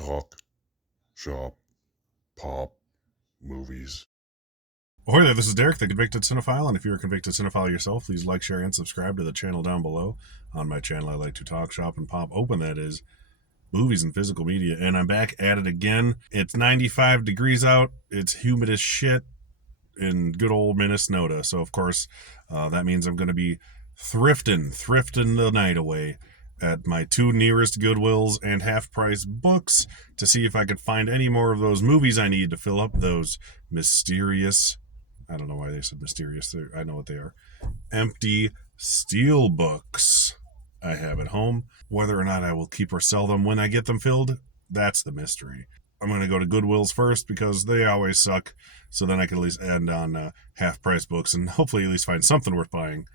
Talk, shop, pop, movies. Ahoy there, this is Derek, the Convicted Cinephile, and if you're a convicted cinephile yourself, please like, share, and subscribe to the channel down below. On my channel, I like to talk, shop, and pop open, that is, movies and physical media, and I'm back at it again. It's 95 degrees out, it's humid as shit in good old Minnesota, so of course, that means I'm going to be thrifting the night away at my two nearest Goodwills and half-price books to see if I could find any more of those movies I need to fill up those mysterious, I don't know why they said mysterious, I know what they are, empty steel books I have at home. Whether or not I will keep or sell them when I get them filled, that's the mystery. I'm going to go to Goodwill's first because they always suck, so then I can at least end on half-price books and hopefully at least find something worth buying,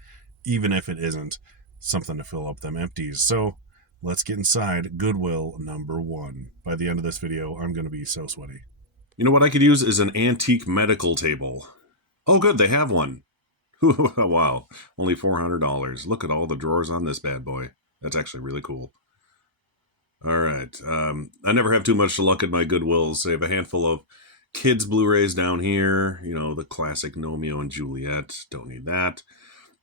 even if it isn't something to fill up them empties. So let's get inside Goodwill number 1. By the end of this video, I'm going to be so sweaty. You know what I could use is an antique medical table. Oh, good, they have one. Wow, only $400. Look at all the drawers on this bad boy. That's actually really cool. All right, I never have too much luck at my Goodwills. I have a handful of kids' Blu-rays down here. You know, the classic Romeo and Juliet. Don't need that.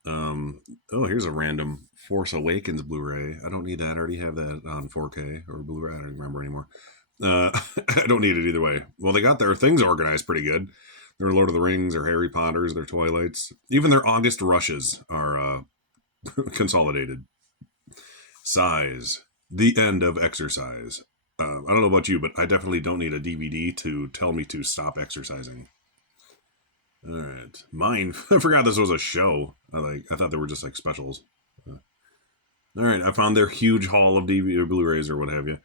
Oh, here's a random Force Awakens Blu-ray. I don't need that. I already have that on 4K or Blu-ray. I don't remember anymore. I don't need it either way. Well, they got their things organized pretty good. Their Lord of the Rings, their Harry Potters, their Twilights. Even their August Rushes are consolidated. Size. The End of Exercise. I don't know about you, but I definitely don't need a DVD to tell me to stop exercising. All right, mine. I forgot this was a show. I thought they were just like specials. All right, I found their huge haul of DVD or Blu-rays or what have you.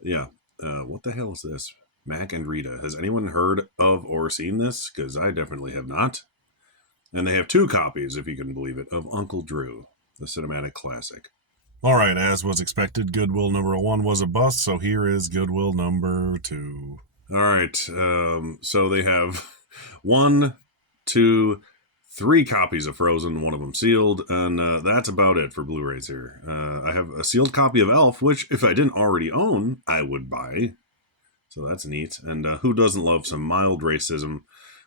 Yeah. What the hell is this? Mac and Rita. Has anyone heard of or seen this? Because I definitely have not. And they have 2 copies, if you can believe it, of Uncle Drew, the cinematic classic. All right, as was expected, Goodwill number 1 was a bust, so here is Goodwill number 2. All right, so they have 1, 2, 3 copies of Frozen, one of them sealed, and that's about it for Blu-rays here. I have a sealed copy of Elf, which if I didn't already own, I would buy. So that's neat. And who doesn't love some mild racism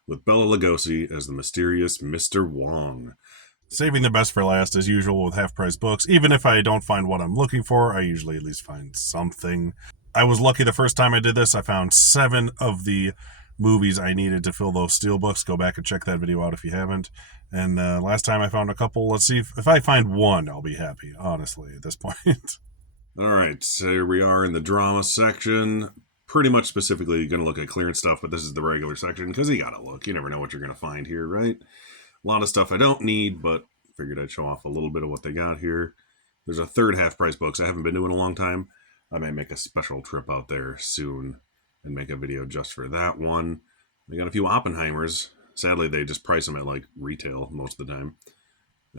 with Bela Lugosi as the mysterious Mr. Wong? Saving the best for last, as usual, with half-price books. Even if I don't find what I'm looking for, I usually at least find something. I was lucky the first time I did this. I found 7 of the movies I needed to fill those steel books. Go back and check that video out if you haven't. And last time I found a couple. Let's see if I find one, I'll be happy, honestly, at this point. All right, so here we are in the drama section. Pretty much specifically going to look at clearance stuff, but this is the regular section because you got to look. You never know what you're going to find here, right? A lot of stuff I don't need, but figured I'd show off a little bit of what they got here. There's a third half-price books I haven't been to in a long time. I may make a special trip out there soon and make a video just for that one. They got a few Oppenheimers. Sadly, they just price them at like retail most of the time.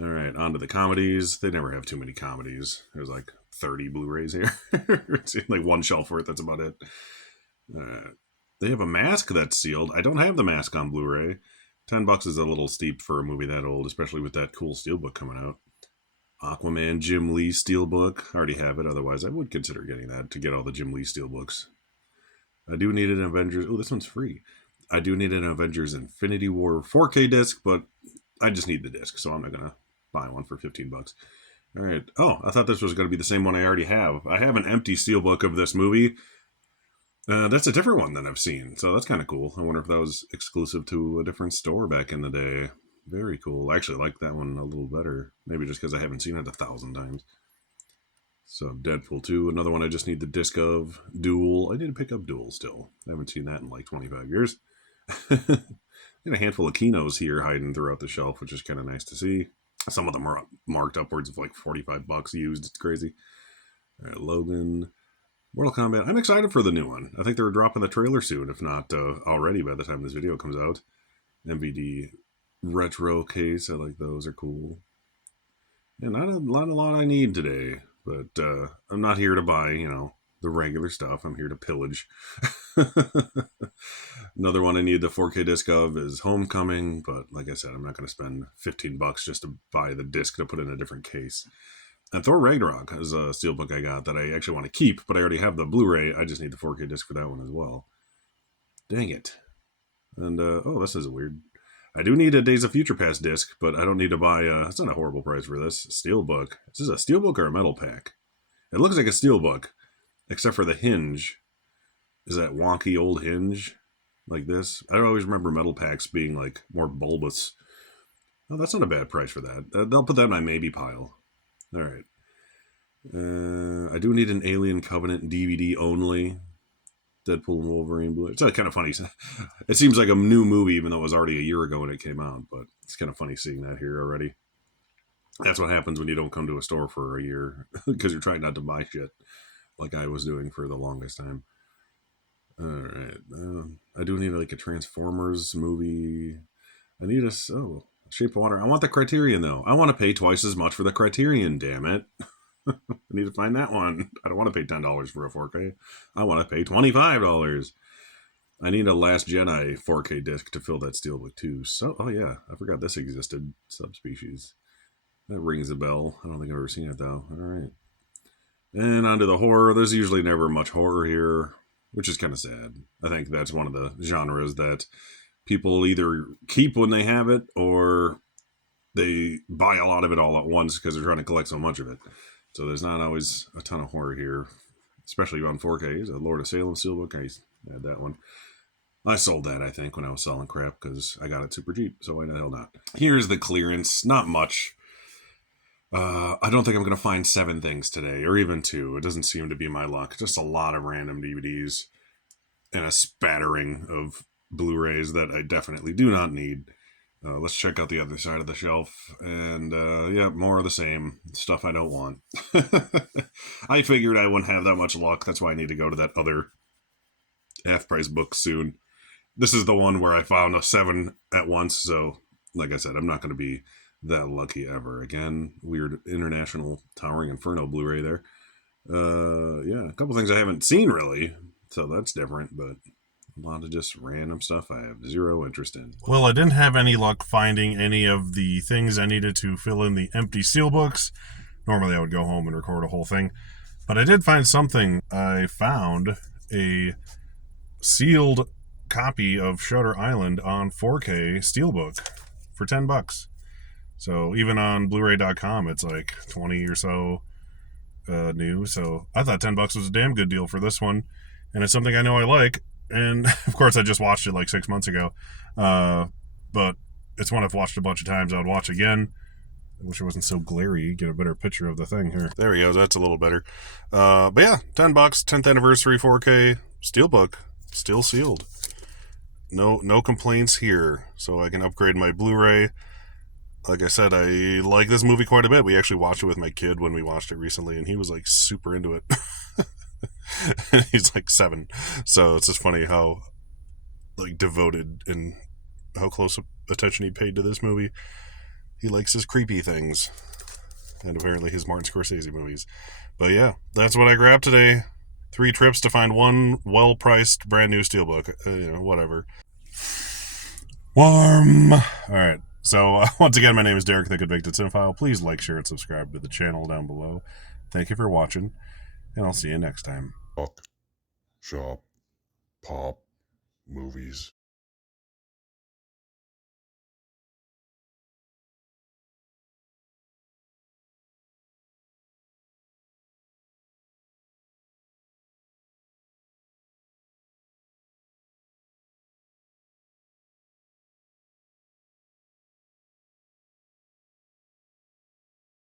All right, on to the comedies. They never have too many comedies. There's like 30 Blu-rays here. It's like one shelf worth, that's about it. They have a Mask that's sealed. I don't have the Mask on Blu-ray. $10 is a little steep for a movie that old, especially with that cool steelbook coming out. Aquaman Jim Lee steelbook. I already have it, otherwise I would consider getting that to get all the Jim Lee steelbooks. I do need an Avengers. Oh, this one's free. I do need an Avengers Infinity War 4K disc, but I just need the disc, so I'm not going to buy one for $15. All right. Oh, I thought this was going to be the same one I already have. I have an empty steelbook of this movie. That's a different one than I've seen, so that's kind of cool. I wonder if that was exclusive to a different store back in the day. Very cool. I actually like that one a little better. Maybe just because I haven't seen it 1,000 times. So Deadpool 2, another one I just need the disc of. Duel. I need to pick up Duel still. I haven't seen that in like 25 years. Got a handful of Kinos here hiding throughout the shelf, which is kind of nice to see. Some of them are marked upwards of like $45 used. It's crazy. All right, Logan. Mortal Kombat. I'm excited for the new one. I think they're dropping the trailer soon, if not already by the time this video comes out. MVD retro case. I like those. They're cool. Yeah, not a lot I need today, but I'm not here to buy, you know, the regular stuff. I'm here to pillage. Another one I need the 4K disc of is Homecoming, but like I said, I'm not going to spend $15 just to buy the disc to put in a different case. And Thor Ragnarok is a steelbook I got that I actually want to keep, but I already have the Blu-ray. I just need the 4K disc for that one as well. Dang it. And, oh, this is weird. I do need a Days of Future Past disc, but I don't need to buy, it's not a horrible price for this. Steelbook. Is this a steelbook or a metal pack? It looks like a steelbook, except for the hinge. Is that wonky old hinge like this? I always remember metal packs being like more bulbous. Oh, that's not a bad price for that. They'll put that in my maybe pile. All right. I do need an Alien Covenant DVD only. Deadpool and Wolverine Blue. It's kind of funny. It seems like a new movie, even though it was already a year ago when it came out. But it's kind of funny seeing that here already. That's what happens when you don't come to a store for a year because you're trying not to buy shit, like I was doing for the longest time. All right. I do need like a Transformers movie. I need Shape of Water. I want the Criterion though. I want to pay twice as much for the Criterion. Damn it. I need to find that one. I don't want to pay $10 for a 4K. I want to pay $25. I need a Last Jedi 4K disc to fill that steelbook too. So, oh yeah, I forgot this existed. Subspecies. That rings a bell. I don't think I've ever seen it though. All right. And onto the horror. There's usually never much horror here, which is kind of sad. I think that's one of the genres that people either keep when they have it or they buy a lot of it all at once because they're trying to collect so much of it. So there's not always a ton of horror here, especially on 4K. The Lord of Salem steelbook. I had that one. I sold that, I think, when I was selling crap because I got it super cheap. So why the hell not? Here's the clearance. Not much. I don't think I'm going to find 7 things today, or even 2. It doesn't seem to be my luck. Just a lot of random DVDs and a spattering of Blu-rays that I definitely do not need. Let's check out the other side of the shelf. And yeah, more of the same stuff I don't want. I figured I wouldn't have that much luck. That's why I need to go to that other half-price book soon. This is the one where I found a 7 at once. So, like I said, I'm not going to be that lucky ever. Again, weird International Towering Inferno Blu-ray there. Yeah, a couple things I haven't seen really. So that's different, but a lot of just random stuff I have zero interest in. Well, I didn't have any luck finding any of the things I needed to fill in the empty steelbooks. Normally I would go home and record a whole thing. But I did find something. I found a sealed copy of Shutter Island on 4K steelbook for $10. So even on Blu-ray.com, it's like 20 or so new. So I thought $10 was a damn good deal for this one. And it's something I know I like. And of course, I just watched it like 6 months ago. But it's one I've watched a bunch of times. I would watch again. I wish it wasn't so glary. Get a better picture of the thing here. There we go. That's a little better. But yeah, $10, 10th anniversary 4K steelbook, still sealed. No complaints here. So I can upgrade my Blu-ray. Like I said, I like this movie quite a bit. We actually watched it with my kid when we watched it recently, and he was like super into it. He's like 7. So it's just funny how like devoted and how close attention he paid to this movie. He likes his creepy things. And apparently his Martin Scorsese movies. But yeah, that's what I grabbed today. 3 trips to find one well-priced brand new steelbook. Whatever. Warm. All right. So once again, my name is Derek, the Convicted Cinephile. Please like, share, and subscribe to the channel down below. Thank you for watching, and I'll see you next time. Talk, shop, pop, movies.